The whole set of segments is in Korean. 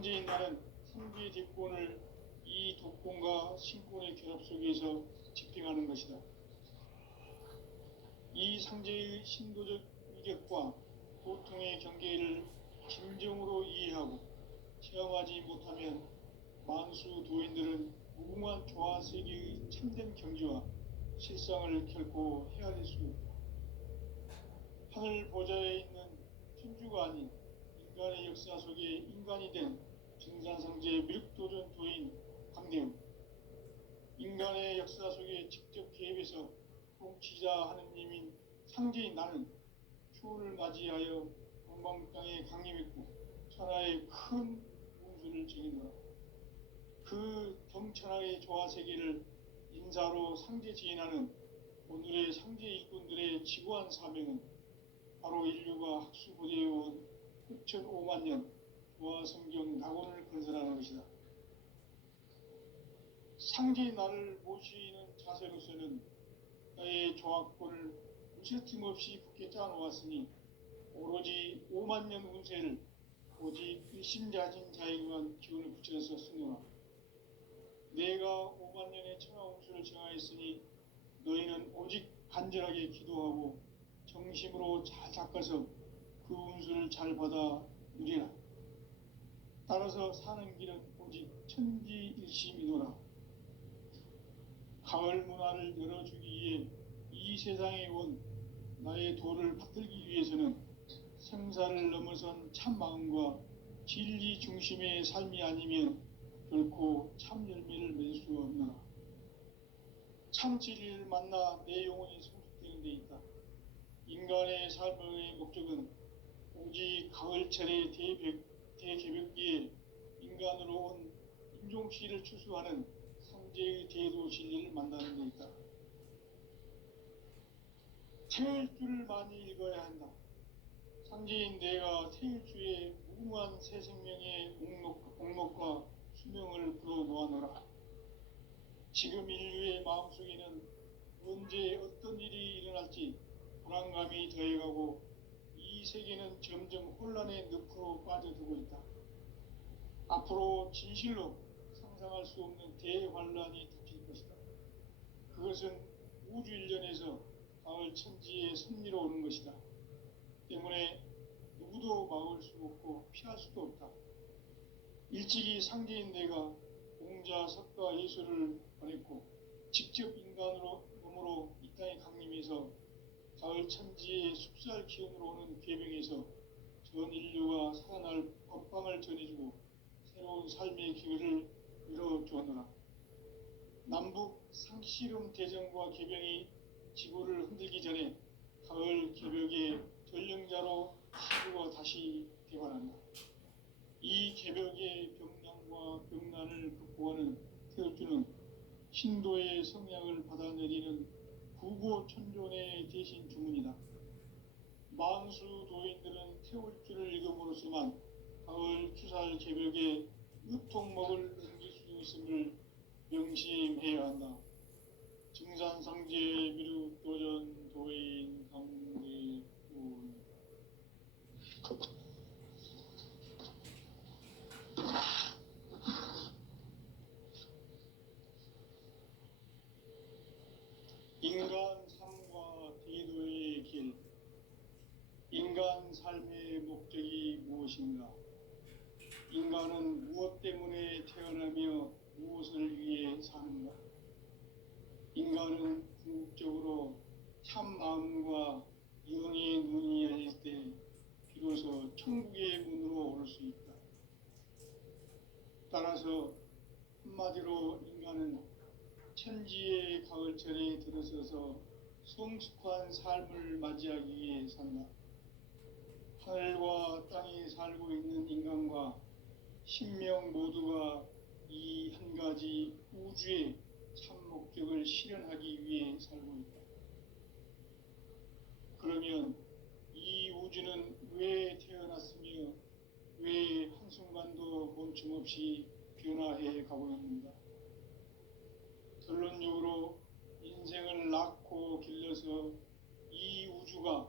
상제인 나는 상제 대권을 이 독권과 신권의 결합 속에서 집행하는 것이다. 이 상제의 신도적 위격과 고통의 경계를 진정으로 이해하고 체험하지 못하면 만수 도인들은 무궁한 조화세계의 참된 경지와 실상을 결코 헤아릴 수 없다. 하늘 보좌에 있는 천주가 아닌 인간의 역사 속에 인간이 된 증산상제 밀국도전 도인 강대웅, 인간의 역사 속에 직접 개입해서 통치자 하느님인 상제인 나는 추운을 맞이하여 동방 땅에 강림했고 천하의 큰 운수를 지니노라. 그 경천하의 조화세계를 인사로 상제 지인하는 오늘의 상제 일꾼들의 지구한 사명은 바로 인류가 학수고대해온 6,500만 년 조화성경 낙원을 건설하는 것이다. 상제의 나를 모시는 자세로서는 나의 조화권을 무쇠틈 없이 굳게 짜놓았으니 오로지 5만 년 운세를 오직 일심자진 자에게만 기운을 붙여서 쓰노라. 내가 5만 년의 천하 운수를 정하였으니 너희는 오직 간절하게 기도하고 정심으로 잘 닦아서 그 운수를 잘 받아 누리라. 따라서 사는 길은 오직 천지일심이노라. 가을 문화를 열어주기 위해 이 세상에 온 나의 도를 받들기 위해서는 생사를 넘어선 참 마음과 진리 중심의 삶이 아니면 결코 참 열매를 맺을 수 없노라. 참 진리를 만나 내 영혼이 성숙되는 데 있다. 인간의 삶의 목적은 오직 가을철의 대개벽기에 인간으로 온 인종씨를 추수하는 상제의 대도 진리를 만나는 데 있다. 태일주를 많이 읽어야 한다. 상제인 내가 태일주의 무궁한 새 생명의 목록과 수명을 불어놓아노라. 지금 인류의 마음속에는 언제 어떤 일이 일어날지 불안감이 더해가고 이 세계는 점점 혼란의 늪으로 빠져들고 있다. 앞으로 진실로 상상할 수 없는 대환란이 닥칠 것이다. 그것은 우주 일련에서 가을 천지의 섭리로 오는 것이다. 때문에 누구도 막을 수 없고 피할 수도 없다. 일찍이 상제인 내가 공자, 석가, 예수를 보냈고 직접 인간으로 몸으로 이 땅에 강림해서 가을 천지의 숲살 기운으로 오는 계명에서 전 인류가 살아날 법방을 전해주고 새로운 삶의 기회를 이뤄주었노라. 남북 상씨름 대전과 개병이 지구를 흔들기 전에 가을 개벽의 전령자로 지구가 다시 개발한다. 이 개벽의 병난과 병난을 극복하는 태울주는 신도의 성향을 받아내리는 구고천존의 대신 주문이다. 만수 도인들은 태울주를 읽음으로써만 가을 추살 개벽에 유통목을 넘길 수 있음을 명심해야 한다. 증산상제 미륵도전 도인 강대훈. 인간 삶과 대도의 길. 인간 삶의 목적이 무엇인가? 인간은 무엇 때문에 태어나며 무엇을 위해 사는가? 인간은 궁극적으로 참 마음과 영의 눈이 열릴 때 비로소 천국의 문으로 오를 수 있다. 따라서 한마디로 인간은 천지의 가을철에 들어서서 성숙한 삶을 맞이하기 위해 산다. 하늘과 땅에 살고 있는 인간과 신명 모두가 이 한 가지 우주의 참 목적을 실현하기 위해 살고 있다. 그러면 이 우주는 왜 태어났으며 왜 한순간도 멈춤 없이 변화해 가고 있는가? 결론적으로 인생을 낳고 길러서 이 우주가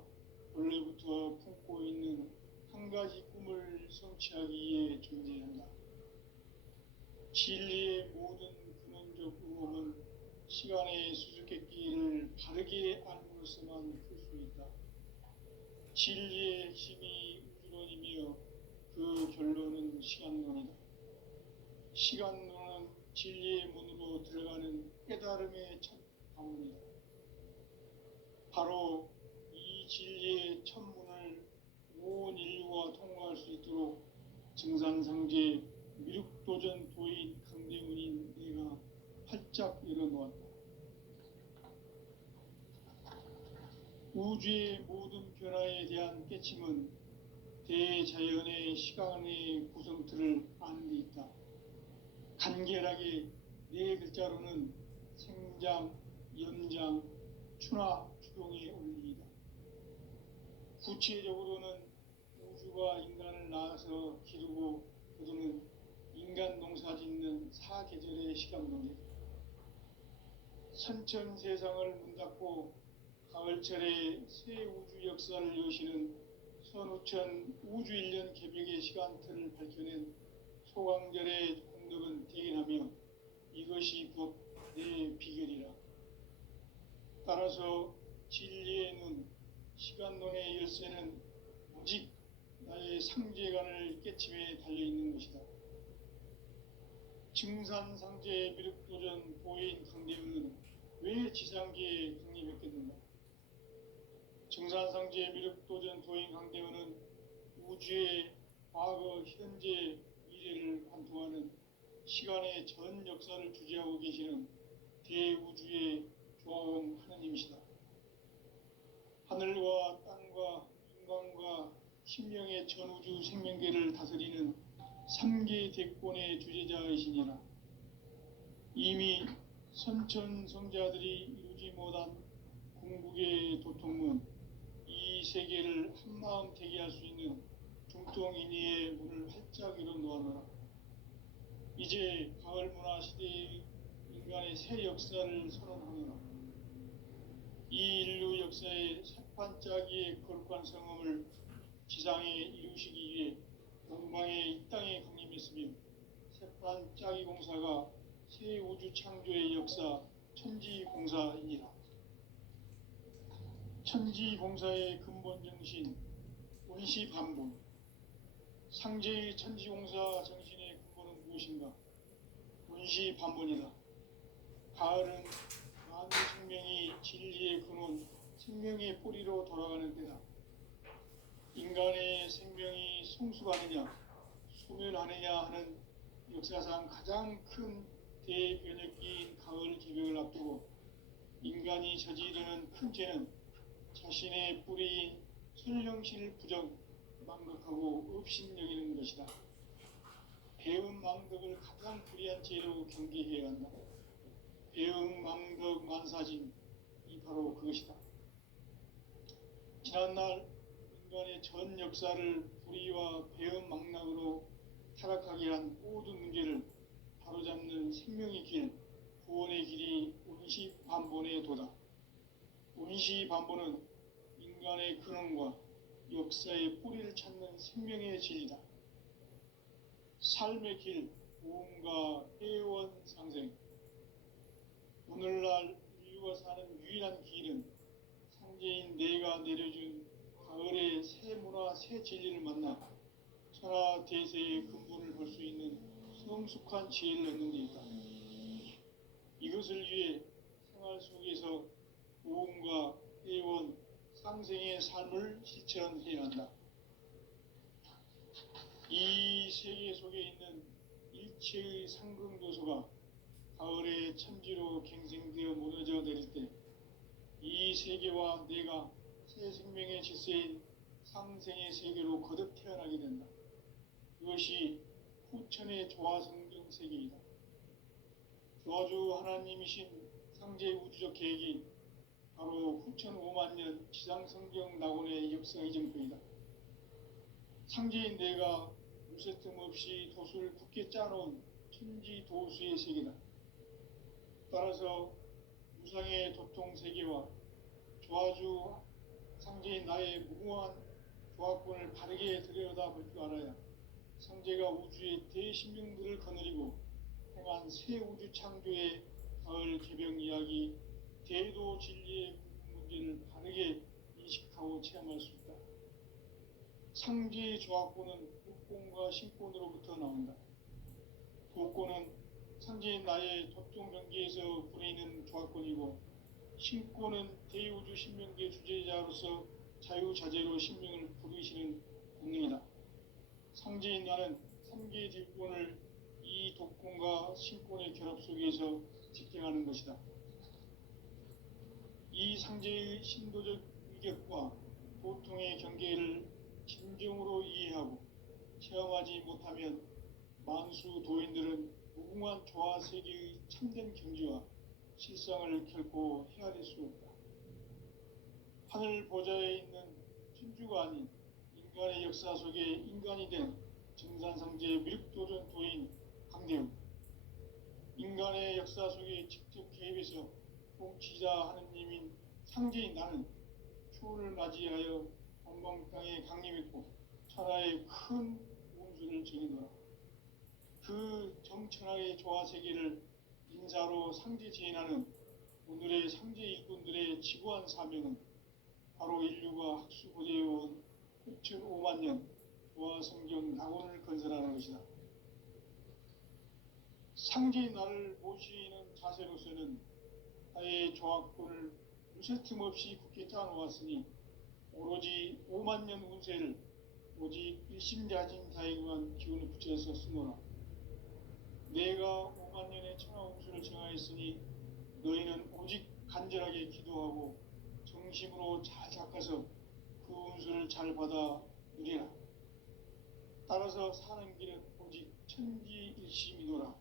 원래부터 품고 있는 한 가지 꿈을 성취하기 위해 존재한다. 진리의 모든 근원적 의혹은 시간의 수수께끼를 바르게 알므로써만 풀 수 있다. 진리의 핵심이 우주론이며 그 결론은 시간론이다. 시간론은 진리의 문으로 들어가는 깨달음의 첫 방문이다. 바로 이 진리의 첫 문을 온 인류가 통과할 수 있도록 증산상제 미륵도전 도인 강대문인 내가 활짝 열어놓았다. 우주의 모든 변화에 대한 깨침은 대자연의 시간의 구성틀을 아는 데 있다. 간결하게 네 글자로는 생장, 연장, 추나 추동의 원리이다. 구체적으로는 우주가 인간을 낳아서 기르고 거두는 인간 농사 짓는 사계절의 시간론이다. 선천 세상을 문닫고 가을철에 새 우주 역사를 여시는 선우천 우주 1년 개벽의 시간틀을 밝혀낸 소강절의 공덕은 대견하며 이것이 곧 내 비결이라. 따라서 진리의 눈, 시간론의 열쇠는 오직 나의 상제관을 깨침에 달려있는 것이다. 증산상제의 미륵도전 도인 강대문은 왜 지상계에 강림했겠는가? 증산상제의 미륵도전 도인 강대문은 우주의 과거, 현재, 미래를 관통하는 시간의 전 역사를 주재하고 계시는 대우주의 조화원 하느님이시다. 하늘과 땅과 인간과 신명의 전우주 생명계를 다스리는 3개 대권의 주재자이시니라. 이미 선천성자들이 이루지 못한 궁극의 도통문, 이 세계를 한마음 되게 할 수 있는 중통인의의 문을 활짝 열어놓아노라. 이제 가을 문화 시대의 인간의 새 역사를 선언하노라. 이 인류 역사의 새판짜기의 거룩한 성음을 지상에 이루시기 위해 동방의 이 땅에 강림했으며 새판짜기 공사가 새 우주 창조의 역사 천지공사이니라. 천지공사의 근본 정신 원시반본. 상제의 천지공사 정신의 근본은 무엇인가? 원시반본이다. 가을은 만물 생명이 진리의 근원, 생명의 뿌리로 돌아가는 때다. 인간의 생명이 성숙하느냐, 소멸하느냐 하는 역사상 가장 큰 대변혁기인 가을 개벽을 앞두고 인간이 저지르는 큰 죄는 자신의 뿌리인 설령신을 부정, 망각하고 업신여기는 것이다. 배은 망덕을 가장 불의한 죄로 경계해야 한다. 배은 망덕 만사짐, 이 바로 그것이다. 지난날 인간의 전 역사를 불의와 배은 망락으로 타락하게 한 모든 문제를 바로잡는 생명의 길, 구원의 길이 원시반본의 도다. 원시반본은 인간의 근원과 역사의 뿌리를 찾는 생명의 진리다. 삶의 길, 모험과 회원 상생. 오늘날 인류가 사는 유일한 길은 상제인 내가 내려준 가을의 새 문화, 새 진리를 만나 천하 대세의 근본을 볼 수 있는 성숙한 지혜를 얻는 데 있다. 이것을 위해 생활 속에서 모험과 회원, 상생의 삶을 실천해야 한다. 이 세계 속에 있는 일체의 상승도소가 가을의 천지로 갱생되어 무너져 내릴 때 이 세계와 내가 새 생명의 질서인 상생의 세계로 거듭 태어나게 된다. 그것이 후천의 조화성경 세계이다. 조화주 하나님이신 상제 우주적 계획이 바로 후천 5만 년 지상성경 낙원의 역사의 정표이다. 상제인 내가 무쇠틈 없이 도수를 굳게 짜놓은 천지 도수의 세계다. 따라서 무상의 도통 세계와 조화주 상제인 나의 무궁한 조화권을 바르게 들여다볼 줄 알아야 상제가 우주의 대신명들을 거느리고 행한 새 우주 창조의 가을 개병 이야기, 대도 진리의 문제를 바르게 인식하고 체험할 수 있다. 상제의 조합권은 복권과 신권으로부터 나온다. 복권은 상제인 나의 접종 경계에서 부리는 조합권이고, 신권은 대우주 신명계 주제자로서 자유자재로 신명을 부르시는 본능이다. 상제인 나는 3개의 뒷권을 이 독권과 신권의 결합 속에서 직행하는 것이다. 이 상제의 신도적 위격과 보통의 경계를 진정으로 이해하고 체험하지 못하면 만수 도인들은 무궁한 조화 세계의 참된 경지와 실상을 결코 헤아릴 수 없다. 하늘 보좌에 있는 천주가 아닌 인간의 역사 속에 인간이 된 증산상제의 미륵도전 도인 강대우, 인간의 역사 속에 직접 개입해서 통치자 하느님인 상제인 나는 초를 맞이하여 건방 땅에 강림했고 천하의 큰 운수를 정해놓아 그 정천하의 조화 세계를 인사로 상제 지인하는 오늘의 상제 일꾼들의 지구한 사명은 바로 인류가 학수고대해온 6,5만 년 조화 성경 낙원을 건설하는 것이다. 상제인 나를 모시는 자세로서는 나의 조합권을 무쇠 틈 없이 굳게 짜놓았으니 오로지 5만 년 운세를 오직 일심자진자에게만 기운을 붙여서 쓰노라. 내가 5만 년의 천하 운수를 정하였으니 너희는 오직 간절하게 기도하고 정심으로 잘 닦아서 그 운수를 잘 받아 누리라. 따라서 사는 길은 오직 천지일심이노라.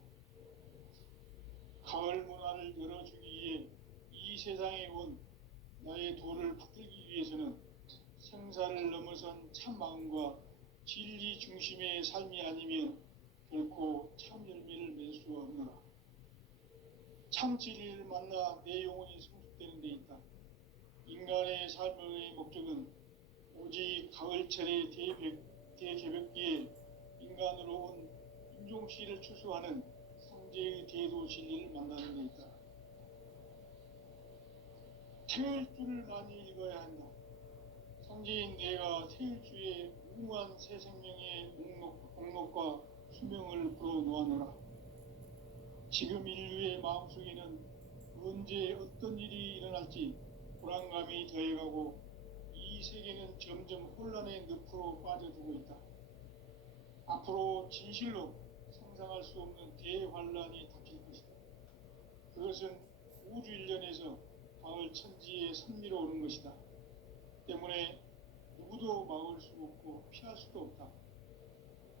가을 문화를 열어주기 위해 이 세상에 온 나의 도를 받들기 위해서는 생사를 넘어선 참 마음과 진리 중심의 삶이 아니면 결코 참 열매를 맺을 수 없노라. 참 진리를 만나 내 영혼이 성숙되는 데 있다. 인간의 삶의 목적은 오직 가을철의 대개벽기에 인간으로 온 인종씨를 추수하는 상제의 대도 진리를 만나는 데 있다. 태일주를 많이 읽어야 한다. 상제인 내가 태일주의 무궁한 새 생명의 목록과 수명을 불어놓아노라. 지금 인류의 마음속에는 언제 어떤 일이 일어날지 불안감이 더해가고 이 세계는 점점 혼란의 늪으로 빠져들고 있다. 앞으로 진실로 상상할 수 없는 대환란이 닥칠 것이다. 그것은 우주 일련에서 가을 천지에 선미로 오는 것이다. 때문에 누구도 막을 수 없고 피할 수도 없다.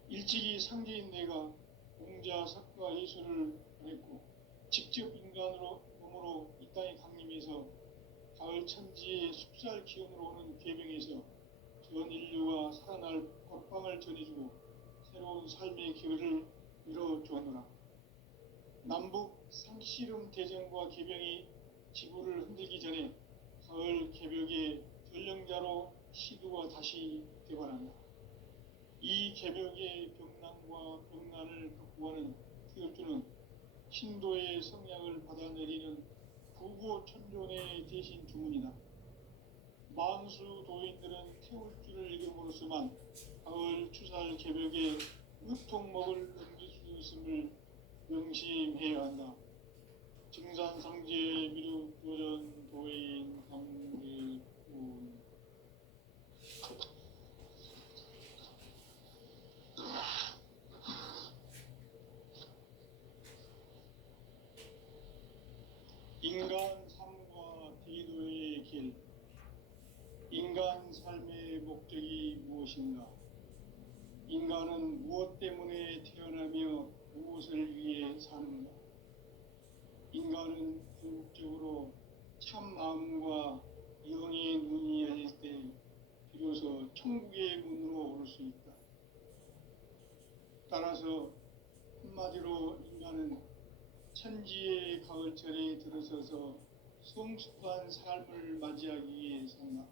일찍이 상제인 내가 공자, 석가, 예수를 보냈고 직접 인간으로 몸으로 이 땅에 강림해서 가을 천지의 숲살 기운으로 오는 계병에서 전 인류가 살아날 법방을 전해주고 새로운 삶의 기회를 이뤄주었노라. 남북 상씨름 대전과 계병이 지구를 흔들기 전에 가을 개벽의 전령자로 시두가 다시 되관한다. 이 개벽의 병난과 병난을 극복하는 태엽주는 신도의 성향을 받아내리는 부고천존의 대신 주문이다. 만수 도인들은 태울주를 읽음으로써만 가을 추살 개벽의 으통목을 넘길 수 있음을 명심해야 한다. 증산상제 미륵도전 도인 강대훈. 인간 삶과 대도의 길. 인간 삶의 목적이 무엇인가? 인간은 무엇 때문에 태어나며 무엇을 위해 사는가? 인간은 궁극적으로 참 마음과 영의 눈이 열릴 때 비로소 천국의 문으로 오를 수 있다. 따라서 한마디로 인간은 천지의 가을철에 들어서서 성숙한 삶을 맞이하기 위해 산다.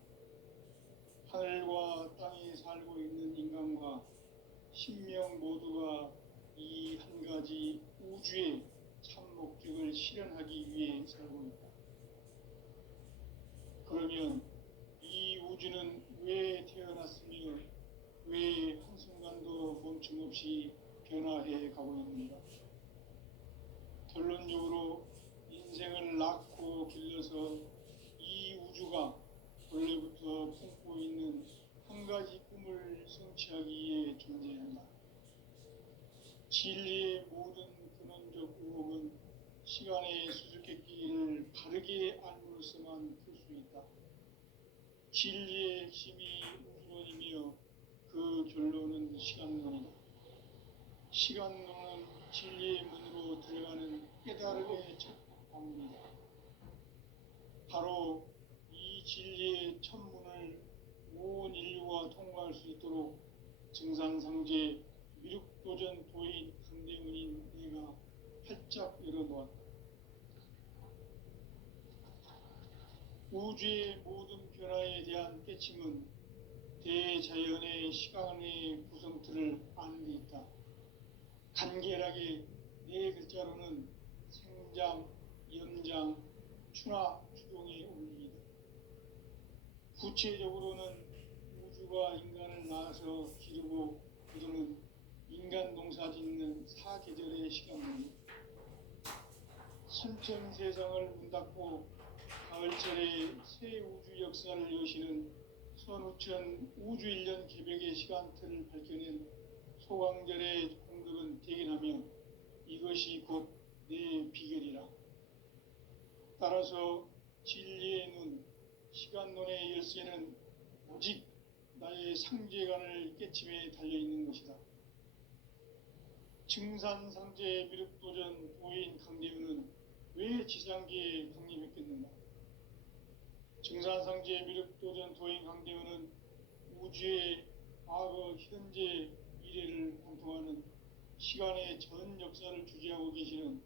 하늘과 땅에 살고 있는 인간과 신명 모두가 이 한 가지 우주의 참 목적을 실현하기 위해 살고 있다. 그러면 이 우주는 왜 태어났으며 왜 한순간도 멈춤없이 변화해 가고 있는가? 결론적으로 인생을 낳고 길러서 이 우주가 원래부터 품고 있는 한 가지 꿈을 성취하기 위해 존재한다. 진리의 모든 근원적 의혹은 시간의 수수께끼를 바르게 알므로서만 풀 수 있다. 진리의 핵심이 우주론이며 그 결론은 시간론이다. 시간론은 진리의 문으로 들어가는 깨달음의 첫 방문이다. 바로 이 진리의 첫 문을 온 인류가 통과할 수 있도록 증산상제 미륵도전 도인 강대문인 내가 활짝 열어놓았다. 우주의 모든 변화에 대한 깨침은 대자연의 시간의 구성틀을 아는 데 있다. 간결하게 네 글자로는 생장, 연장, 추나 추동의 원리이다. 구체적으로는 우주가 인간을 낳아서 기르고 거두는 인간 농사 짓는 사계절의 시간입니다. 선천세상을 문 닫고 가을철에 새 우주 역사를 여시는 선우천 우주 1년 개벽의 시간틀을 밝혀낸 소강절의 공덕은 대견하며 이것이 곧 내 비결이라. 따라서 진리의 눈, 시간론의 열쇠는 오직 나의 상제관을 깨침에 달려있는 것이다. 증산상제 미륵도전 도인 강대우는 왜 지상계에 강림했겠는가? 증산상제 미륵도전 도인 강대우는 우주의 과거, 현재, 미래를 관통하는 시간의 전 역사를 주재하고 계시는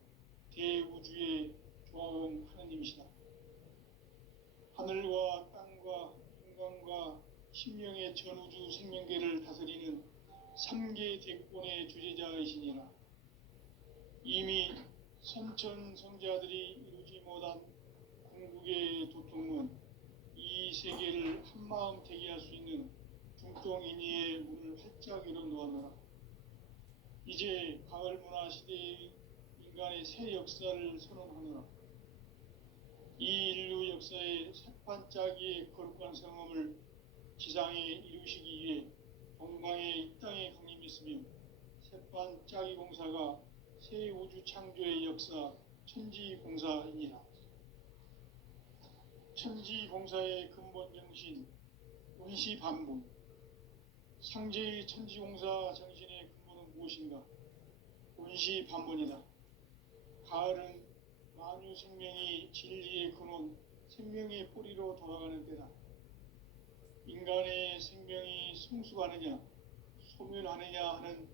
대우주의 조화원 하느님이시다. 하늘과 땅과 인간과 신명의 전우주 생명계를 다스리는 3계 대권의 주재자이시니라. 이미 선천성자들이 이루지 못한 궁극의 도통은 이 세계를 한마음 대기할 수 있는 중동인의의 문을 활짝 열어놓았노라. 이제 가을 문화 시대의 인간의 새 역사를 선언하노라. 이 인류 역사의 새반짝이의 거룩한 성험을 지상에 이루시기 위해 동방의 이 땅에 강림했으며 새반짝이 공사가 새 우주 창조의 역사 천지공사이니라. 천지공사의 근본 정신 운시반본. 상제의 천지공사 정신의 근본은 무엇인가? 운시반본이다. 가을은 만유 생명이 진리의 근원, 생명의 뿌리로 돌아가는 때다. 인간의 생명이 성숙하느냐, 소멸하느냐 하는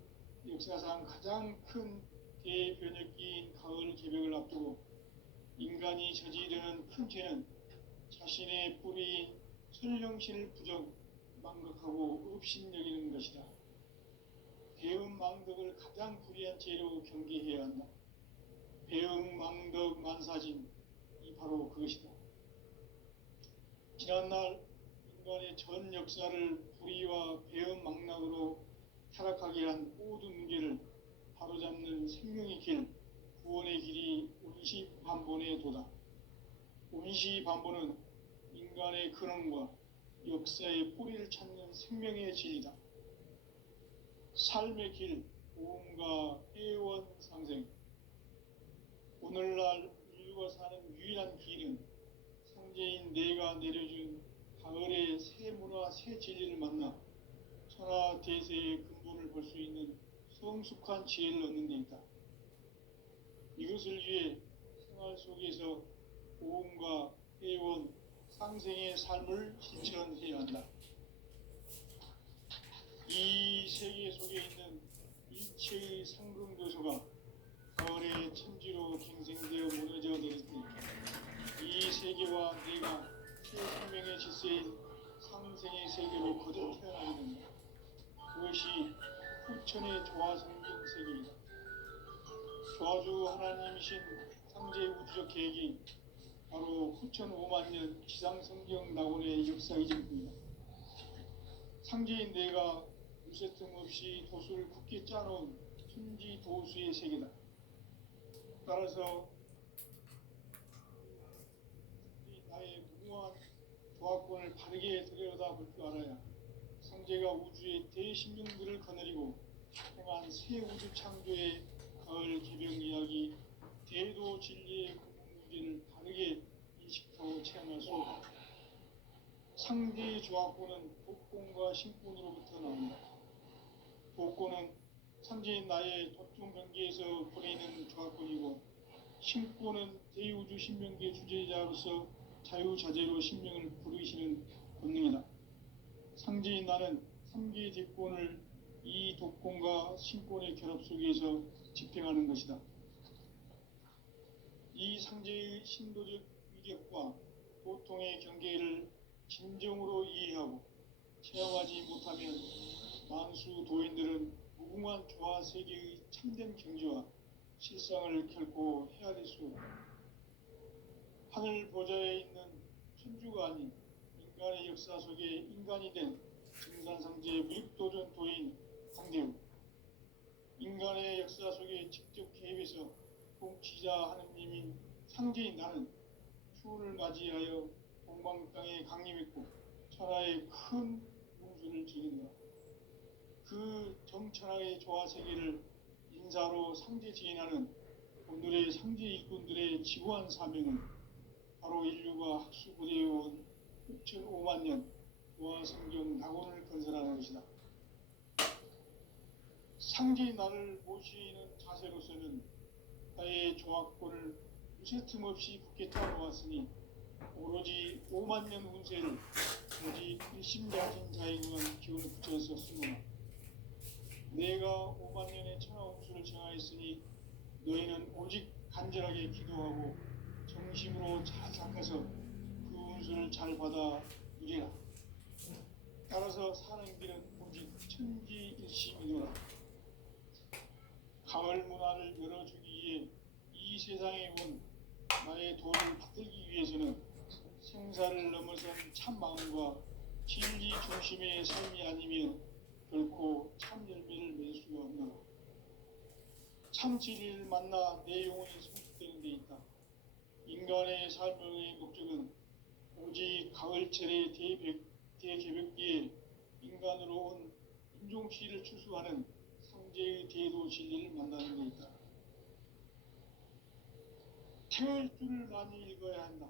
역사상 가장 큰 대변혁기인 가을 개벽을 앞두고 인간이 저지르는 큰 죄는 자신의 뿌리인 설령신을 부정, 망각하고 업신여기는 것이다. 배은망덕을 가장 불의한 죄로 경계해야 한다. 배은망덕 만사진, 이 바로 그것이다. 지난날 인간의 전 역사를 불의와 배은망락으로 타락하게 한 모든 문제를 바로잡는 생명의 길, 구원의 길이 운시반본의 도다. 운시반본은 인간의 근원과 역사의 뿌리를 찾는 생명의 진리다. 삶의 길, 오음과 회원상생. 오늘날 인류가 사는 유일한 길은 상제인 내가 내려준 가을의 새 문화, 새 진리를 만나 천하 대세의 근본을 볼 수 있는 성숙한 지혜를 얻는 데 있다. 이것을 위해 생활 속에서 오음과 회원, 상생의 삶을 실천해야 한다. 이 세계 속에 있는 일체의 상금교소가 가을의 천지로 갱생되어 무너져 내릴 때 이 세계와 내가 새 생명의 질서인 상생의 세계로 거듭 태어나게 된다. 그것이 후천의 조화 생긴 세계이다. 조화주 하나님이신 상제 우주적 계획이 바로 9,5만 년 지상성경 낙원의 역사이집니다. 상제인 내가 무쇠틈 없이 도수를 굳게 짜놓은 천지 도수의 세계다. 따라서 나의 무모한 조합권을 바르게 들여다볼 줄 알아야 상제가 우주의 대신령들을 거느리고 행한 새 우주 창조의 가을 개병 이야기, 대도 진리의 문제를 바르게 인식하고 체험할 수 없다. 상제의 조합권은 복권과 신권으로부터 나온다. 복권은 상제인 나의 도ற்றும் 경계에서 보내는 조합권이고, 신권은 대우주 신명계 주제자로서 자유자재로 신명을 부르시는 권능이다. 상제인 나는 3개의 뒷권을 이 독권과 신권의 결합 속에서 집행하는 것이다. 이 상제의 신도적 위력과 보통의 경계를 진정으로 이해하고 체험하지 못하면 만수 도인들은 무궁한 조화 세계의 참된 경지와 실상을 결코 헤아릴 수 없다. 하늘 보좌에 있는 천주가 아닌 인간의 역사 속에 인간이 된 증산상제 무익도전 도인 강대우, 인간의 역사 속에 직접 개입해서 통치자 하느님인 상제인 나는 추운을 맞이하여 동방 땅에 강림했고 천하의 큰 문수를 지닌다. 그 정천하의 조화 세계를 인사로 상제 지인하는 오늘의 상제 일꾼들의 지구한 사명은 바로 인류가 학수고대해온 6,5만 년 조화 성경 낙원을 건설하는 것이다. 상제인 나를 모시는 자세로서는 나의 조합권을 무쇠틈 없이 굳게 짜놓았으니 오로지 5만 년 운세를 오직 일심자진 자에게만 기운을 붙여서 쓰노라. 내가 5만 년의 천하 운수를 정하였으니 너희는 오직 간절하게 기도하고 정심으로 잘 닦아서 그 운수를 잘 받아 누리라. 따라서 사는 길은 오직 천지일심이노라. 가을 문화를 열어주기 위해 이 세상에 온 나의 도를 받들기 위해서는 생사를 넘어선 참 마음과 진리 중심의 삶이 아니면 결코 참 열매를 맺을 수가 없노라. 참 진리를 만나 내 영혼이 성숙되는 데 있다. 인간의 삶의 목적은 오직 가을철의 대개벽기에 인간으로 온 인종시를 추수하는 상제의 대도 진리를 만나는 데 있다. 태일주를 많이 읽어야 한다.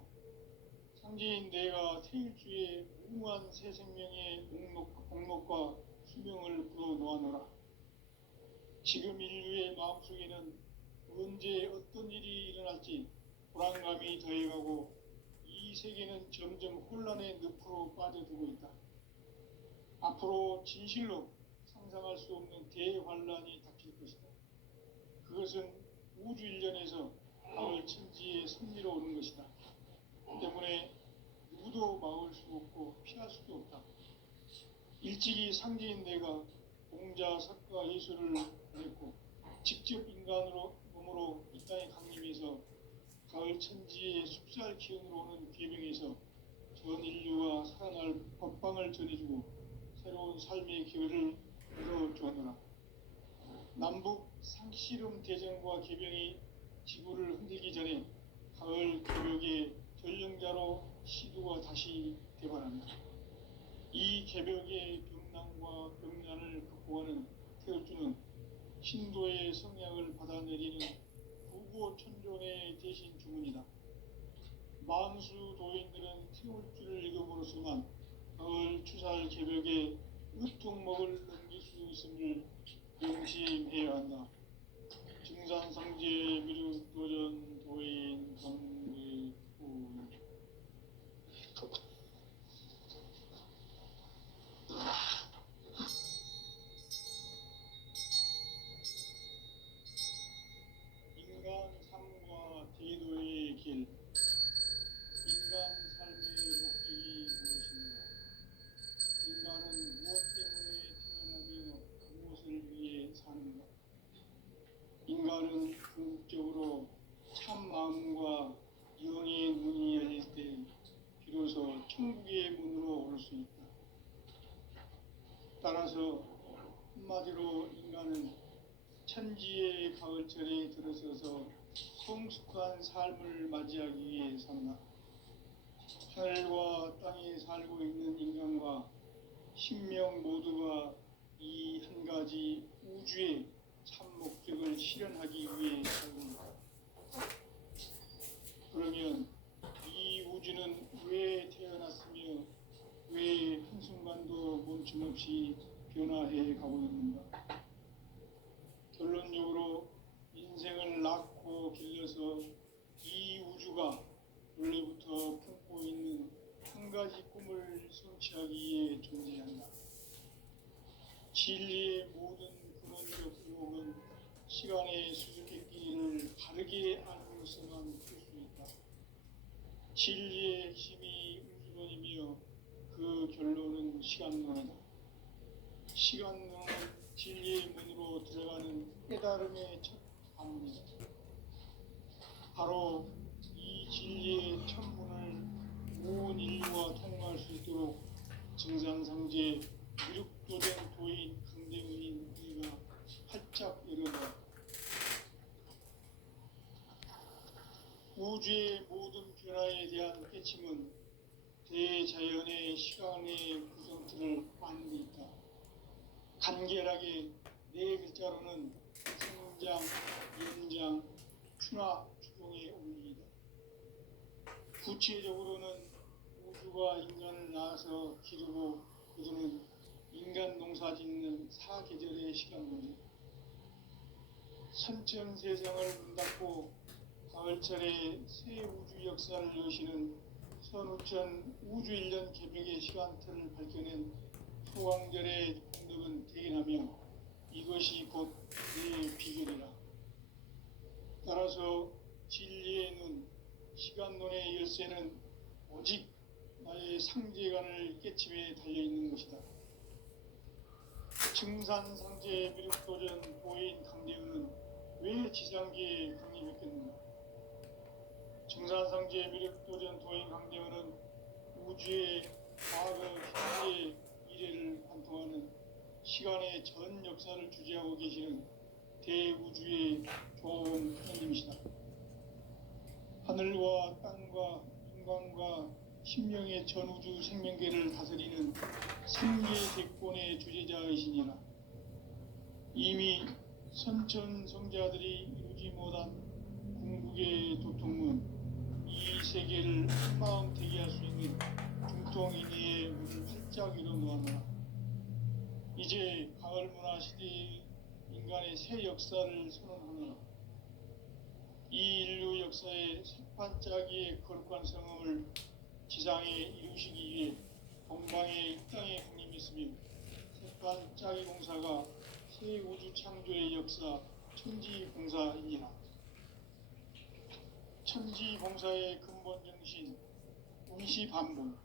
상제인 내가 태일주의 무궁한 새 생명의 목록과 수명을 불어놓아노라. 지금 인류의 마음속에는 언제 어떤 일이 일어날지 불안감이 더해가고 이 세계는 점점 혼란의 늪으로 빠져들고 있다. 앞으로 진실로 상상할 수 없는 대환란이 닥칠 것이다. 그것은 우주 일련에서 가을 천지의 섭리로 오는 것이다. 때문에 누구도 막을 수 없고 피할 수도 없다. 일찍이 상제인 내가 공자, 석가, 예수를 보냈고 직접 인간으로 몸으로 이 땅에 강림해서 가을 천지의 숲살 기운으로 오는 괴병에서 전 인류가 살아날 법방을 전해주고 새로운 삶의 기회를 열어주었노라. 남북 상씨름 대전과 개병이 지구를 흔들기 전에 가을 개벽의 전령자로 시두가 다시 대발한다. 이 개벽의 병난과 병난을 극복하는 태울주는 신도의 성향을 받아내리는 구고천존의 대신 주문이다. 만수 도인들은 태울주를 읽음으로써만 가을 추살 개벽의 으통목을 넘길 수 있음을 명심해야 한다. 증산상제 미륵도전 도인 강대우. 인간 삶과 대도의 길. 인간 삶의 목적이 무엇인가? 인간은 무엇 때문에 태어나며 무엇을 위해 사는가? 인간 가을은 궁극적으로 참 마음과 영의 문이 열릴 때 비로소 천국의 문으로 올 수 있다. 따라서 한마디로 인간은 천지의 가을철에 들어서서 성숙한 삶을 맞이하기 위해 산다. 하늘과 땅에 살고 있는 인간과 신명 모두가 이 한 가지 우주의 참 목적을 실현하기 위해 살고 있다. 그러면 이 우주는 왜 태어났으며 왜 한순간도 멈춤없이 변화해 가고 있는가? 결론적으로 인생을 낳고 길러서 이 우주가 원래부터 품고 있는 한 가지 꿈을 성취하기 위해 존재한다. 진리의 모든 근원적 의혹은 시간의 수수께끼를 바르게 알고서만 풀 수 있다. 진리의 핵심이 우주론이며 그 결론은 시간론이다. 시간론은 진리의 문으로 들어가는 깨달음의 첫 방문이다. 바로 이 진리의 첫 문을 온 인류가 통과할 수 있도록 증산상제 유력도된 도인 강대문인 우리가 활짝 열어봐. 우주의 모든 변화에 대한 깨침은 대자연의 시간의 구성틀을 아는 데 있다. 간결하게 네 글자로는 성장, 연장, 추나 추동의 원리이다. 구체적으로는 우주가 인간을 낳아서 기르고 거두는 인간 농사 짓는 사계절의 시간론이다. 선천세상을 문닫고 가을철에 새 우주 역사를 여시는 선우천 우주 1년 개벽의 시간틀을 밝혀낸 소강절의 공덕은 대견하며 이것이 곧 내 비결이라. 따라서 진리의 눈, 시간론의 열쇠는 오직 나의 상제관을 깨침에 달려있는 것이다. 증산상제 미륵도전 도인 강대우는 왜 지상계에 강림했겠는가? 증산상제 미륵도전 도인 강대우는 우주의 과거, 현재, 미래를 관통하는 시간의 전 역사를 주재하고 계시는 대우주의 조음 하나님이시다. 하늘과 땅과 인간과 신명의 전우주 생명계를 다스리는 삼계 대권의 주재자이시니라. 이미 선천성자들이 이루지 못한 궁극의 도통문, 이 세계를 한마음 대기할 수 있는 중통인의의 문을 활짝 열어놓았노라. 이제 가을 문화 시대의 인간의 새 역사를 선언하노라. 이 인류 역사의 색반짝이의 거룩한 성음을 지상에 이루시기 위해 동방의 이 땅에 강림했으며 색반짝이 공사가 새 우주 창조의 역사 천지공사이니라. 천지공사의 근본 정신 운시반본,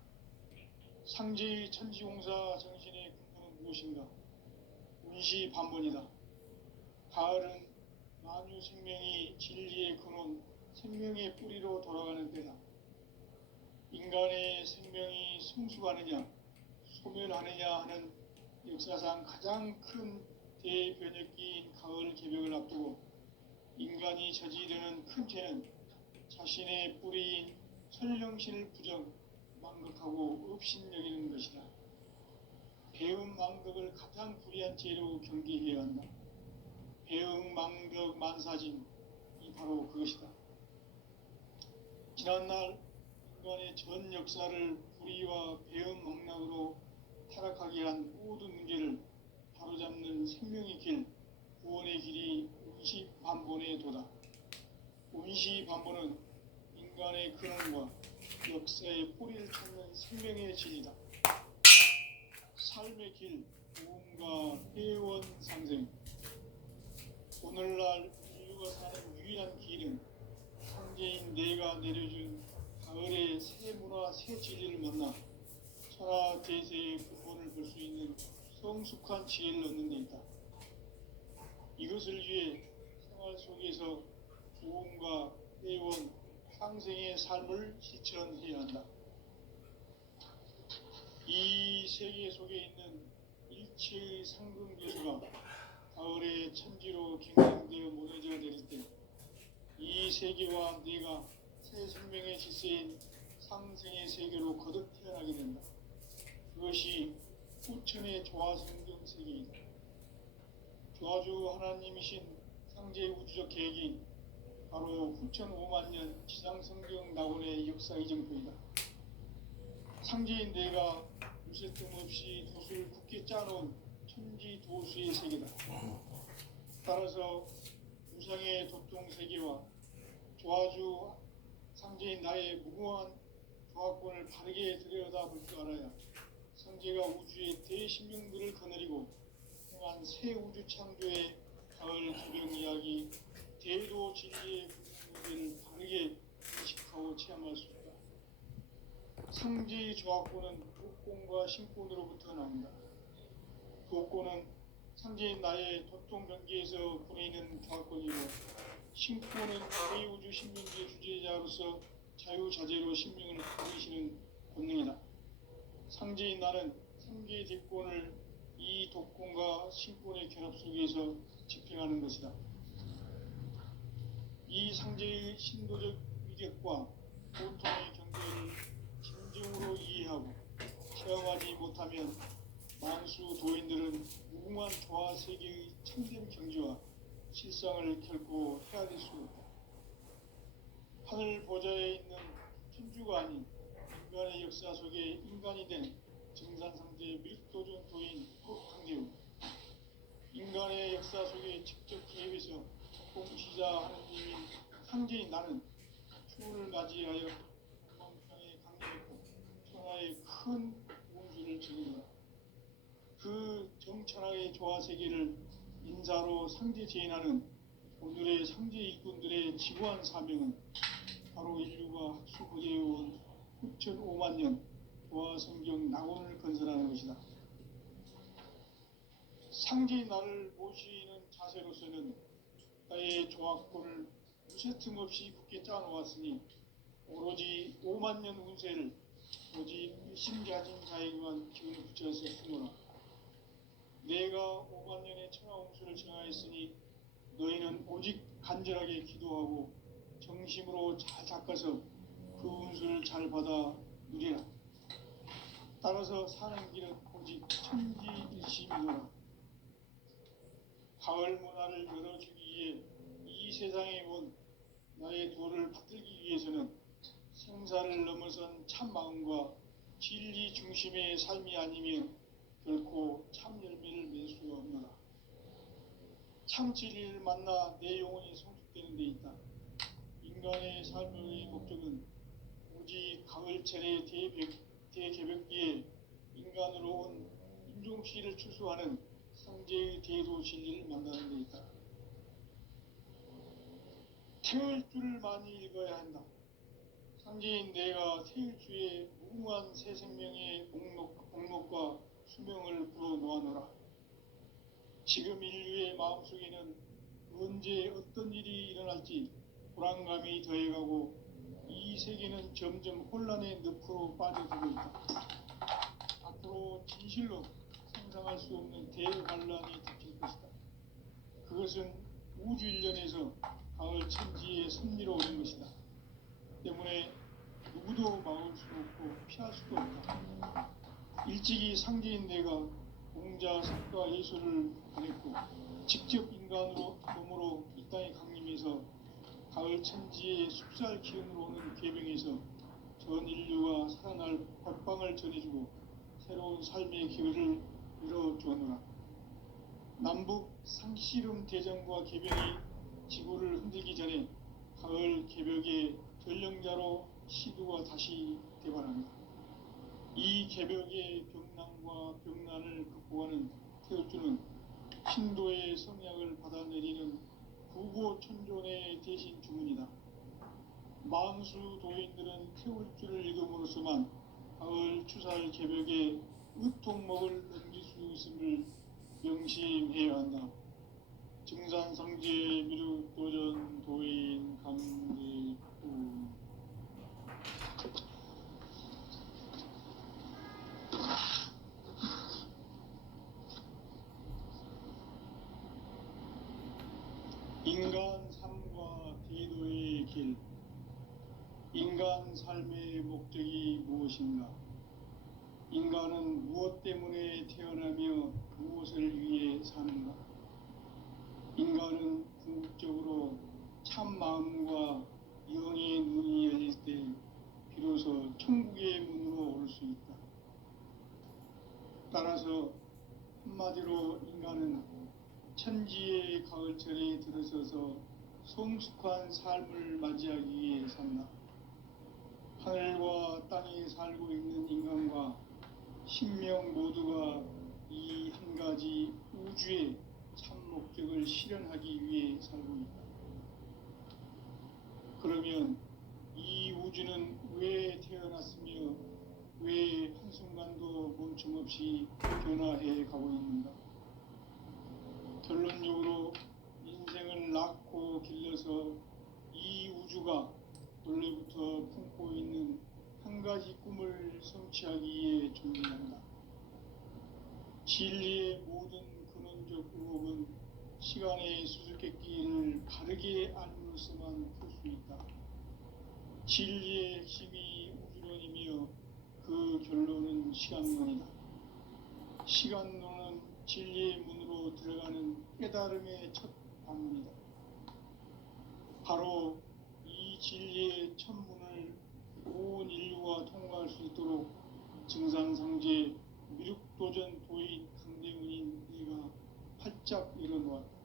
상제의 천지공사 정신의 근본은 무엇인가? 운시반본이다. 가을은 만유 생명이 진리의 근원, 생명의 뿌리로 돌아가는 때다. 인간의 생명이 성숙하느냐, 소멸하느냐 하는 역사상 가장 큰 대변혁기인 가을 개벽을 앞두고 인간이 저지르는 큰 죄는 자신의 뿌리인 설령신을 부정, 망극하고 업신여기는 것이다. 배움 망덕을 가장 불의한 죄로 경계해야 한다. 배움 망덕 만사진이 바로 그것이다. 지난날 인간의 전 역사를 불의와 배움 망락으로 타락하게 한 모든 문제를 바로잡는 생명의 길, 구원의 길이 운시반본의 도다. 운시반본은 인간의 근원과 역사의 뿌리를 찾는 생명의 진리다. 삶의 길, 도움과 회원 상생. 오늘날 인류가 사는 유일한 길은 상제인 내가 내려준 가을의 새 문화, 새 진리를 만나 천하 대세의 근본을 볼 수 있는 성숙한 지혜를 얻는 데 있다. 이것을 위해 생활 속에서 부흥과 회원, 상생의 삶을 실천해야 한다. 이 세계 속에 있는 일체의 상근교수가 가을의 천지로 갱생되어 무너져 내릴 때 이 세계와 내가 새 생명의 질서인 상생의 세계로 거듭 태어나게 된다. 그것이 후천의 조화성경 세계이다. 조화주 하나님이신 상제의 우주적 계획이 바로 후천 5만 년 지상성경 낙원의 역사 이정표이다. 상제인 내가 무쇠 틈 없이 돛을 굳게 짜놓은 천지 도수의 세계다. 따라서 우상의 도통 세계와 조화주 상제인 나의 무궁한 조화권을 바르게 들여다볼 줄 알아야 성제가 우주의 대신명들을 거느리고 행한 새 우주 창조의 가을 개명 이야기, 대도 진리의 문제를 바르게 인식하고 체험할 수 있다. 상제의 조화권은 도권과 신권으로부터 나온다. 도권은 상제인 나의 도통 경계에서 보내는 조화권이고, 신권은 대우주 신명기의 주제자로서 자유자재로 신명을 부리시는 권능이다. 상제인 나는 상계의 대권을 이 도권과 신권의 결합 속에서 집행하는 것이다. 이 상제의 신도적 위력과 고통의 경계를 진정으로 이해하고 체험하지 못하면 만수 도인들은 무궁한 조화 세계의 참된 경지와 실상을 결코 헤아릴 수 없다. 하늘 보좌에 있는 천주가 아닌 인간의 역사 속에 인간이 된 정산상제의 밀도전 도인 황대우, 인간의 역사 속에 직접 개입해서 공시자 하느님인 상제인 나는 추운을 맞이하여 평에 강림했고 천하의 큰 운수를 지니라. 그 정천하의 조화 세계를 인사로 상제 제인하는 오늘의 상제 일꾼들의 지구한 사명은 바로 인류가 학수고대해온 후천 5만 년 조화 성경 낙원을 건설하는 것이다. 상제의 나를 모시는 자세로서는 나의 조화권을 무쇠 틈 없이 굳게 짜놓았으니 오로지 5만 년 운세를 오직 일심가진 자에게만 기운을 붙여서 쓰노라. 내가 5만 년의 천하 운수를 정하였으니 너희는 오직 간절하게 기도하고 정심으로 잘 닦아서 그 운수를 잘 받아 누리라. 따라서 사는 길은 오직 천지일심이노라. 가을 문화를 열어주기 위해 이 세상에 온 나의 도를 받들기 위해서는 생사를 넘어선 참 마음과 진리 중심의 삶이 아니면 결코 참 열매를 맺을 수 없노라. 참 진리를 만나 내 영혼이 성숙되는 데 있다. 인간의 삶의 목적은 오직 가을철의 대개벽기에 인간으로 온 인종시를 추수하는 상제의 대도 진리를 만나는 데 있다. 태울 줄을 많이 읽어야 한다. 상제인 내가 태울 주의 무궁한 새 생명의 목록과 수명을 불어놓아노라. 지금 인류의 마음속에는 언제 어떤 일이 일어날지 불안감이 더해가고 이 세계는 점점 혼란의 늪으로 빠져들고 있다. 앞으로 진실로 상상할 수 없는 대환란이 닥칠 것이다. 그것은 우주 일련에서 가을 천지의 섭리로 오는 것이다. 때문에 누구도 막을 수 없고 피할 수도 없다. 일찍이 상제인 내가 공자, 석가, 예수를 보냈고 직접 인간으로 몸으로 이 땅에 강림해서 가을 천지의 숲살 기운으로 오는 계명에서 전 인류가 살아날 법방을 전해주고 새로운 삶의 기회를 열어주었노라. 남북 상씨름 대전과 개벽이 지구를 흔들기 전에 가을 개벽의 전령자로 시두가 다시 대발합니다. 이 개벽의 병난과 병난을 극복하는 태울주는 신도의 성약을 받아내리는 부고천존의 대신 주문이다. 만수 도인들은 태울주를 읽음으로써만 가을 추살 개벽에 으통목을 넘길 수 있음을 명심해야 한다. 증산상제 미륵도전 도인 강대구 인간 삶과 대도의 길. 인간 삶의 목적이 무엇인가? 인간은 무엇 때문에 태어나며 무엇을 위해 사는가? 인간은 궁극적으로 참 마음과 영의 눈이 열릴 때 비로소 천국의 문으로 올 수 있다. 따라서 한마디로 인간은 천지의 가을철에 들어서서 성숙한 삶을 맞이하기 위해 산다. 하늘과 땅에 살고 있는 인간과 신명 모두가 이 한 가지 우주의 참 목적을 실현하기 위해 살고 있다. 그러면 이 우주는 왜 태어났으며 왜 한순간도 멈춤없이 변화해 가고 있는가? 결론적으로 인생을 낳고 길러서 이 우주가 원래부터 품고 있는 한 가지 꿈을 성취하기 위해 존재한다. 진리의 모든 근원적 의혹은 시간의 수수께끼를 바르게 알므로서만 풀 수 있다. 진리의 핵심이 우주론이며 그 결론은 시간론이다. 시간론은 진리의 문으로 들어가는 깨달음의 첫 방문이다. 바로 이 진리의 첫 문을 온 인류가 통과할 수 있도록 증산상제 미륵도전 도인 강대문인 내가 활짝 일어놓았다.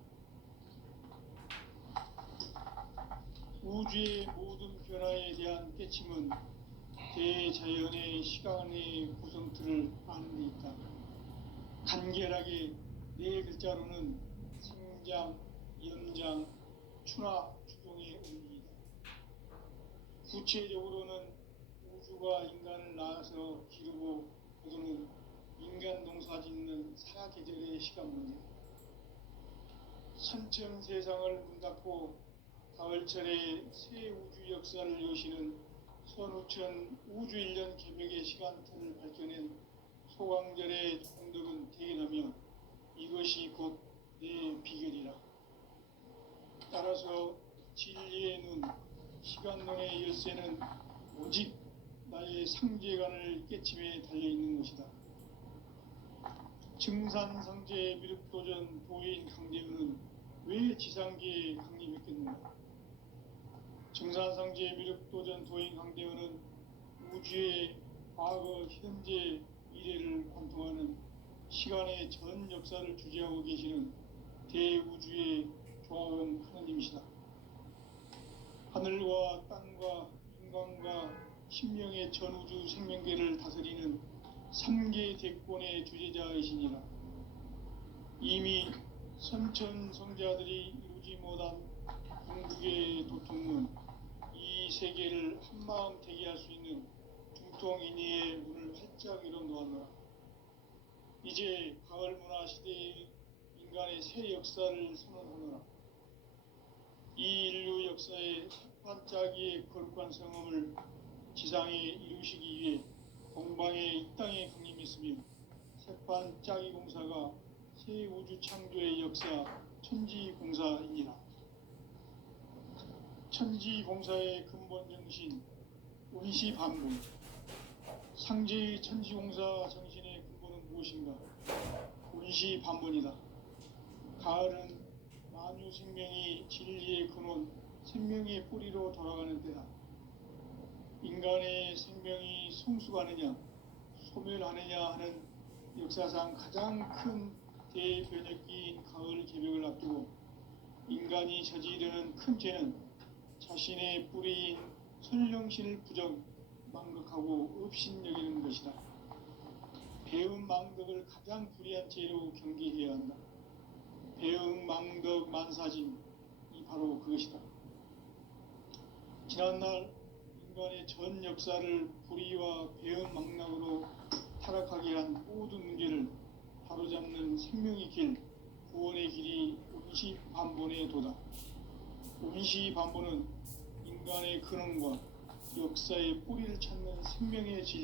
우주의 모든 변화에 대한 깨침은 대자연의 시간의 구성틀을 아는 데 있다. 간결하게 네 글자로는 생장, 연장, 추나 추동의 의미이다. 구체적으로는 우주가 인간을 낳아서 기르고 거두는 인간 농사 짓는 사계절의 시간문이다. 선천 세상을 문 닫고 가을철에 새 우주 역사를 여시는 선우천 우주 1년 개벽의 시간틀을 밝혀낸 소강절의 공덕은 대견하며 이것이 곧 내 비결이라. 따라서 진리의 눈, 시간론의 열쇠는 오직 나의 상제관을 깨침에 달려있는 것이다. 증산상제 미륵도전 도인 강대은은 왜 지상계에 강림했겠는가? 증산상제 미륵도전 도인 강대은은 우주의 과거, 현재, 미래를 관통하는 시간의 전 역사를 주재하고 계시는 대우주의 조화원 하나님이시다. 하늘과 땅과 인간과 신명의 전우주 생명계를 다스리는 3계 대권의 주재자이시니라. 이미 선천성자들이 이루지 못한 궁극의 도통문, 이 세계를 한마음 되게 할 수 있는 중통인의의 문을 활짝 열어놓았노라. 이제 가을 문화 시대의 인간의 새 역사를 선언하노라. 이 인류 역사의 반짝이의 거룩한 성험을 지상에 이루시기 위해 동방의 이 땅에 강림했으며 색반짝이 공사가 새 우주 창조의 역사 천지공사이니라. 천지공사의 근본 정신 운시반분. 상제의 천지공사 정신의 근본은 무엇인가? 운시반분이다. 가을은 만유 생명이 진리의 근원, 생명의 뿌리로 돌아가는 때다. 인간의 생명이 성숙하느냐, 소멸하느냐 하는 역사상 가장 큰 대변혁기인 가을 개벽을 앞두고 인간이 저지르는 큰 죄는 자신의 뿌리인 선령신을 부정, 망극하고 업신여기는 것이다. 배음 망덕을 가장 불의한 죄로 경계해야 한다. 배음 망덕 만사진, 이 바로 그것이다. 지난날 인간의 전 역사를 불의와 배음 망락으로 타락하게 한 모든 문제를 바로잡는 생명의 길, 구원의 길이 임시반본의 도다. 임시반본은 인간의 근원과 역사의 뿌리를 찾는 생명의 진리다.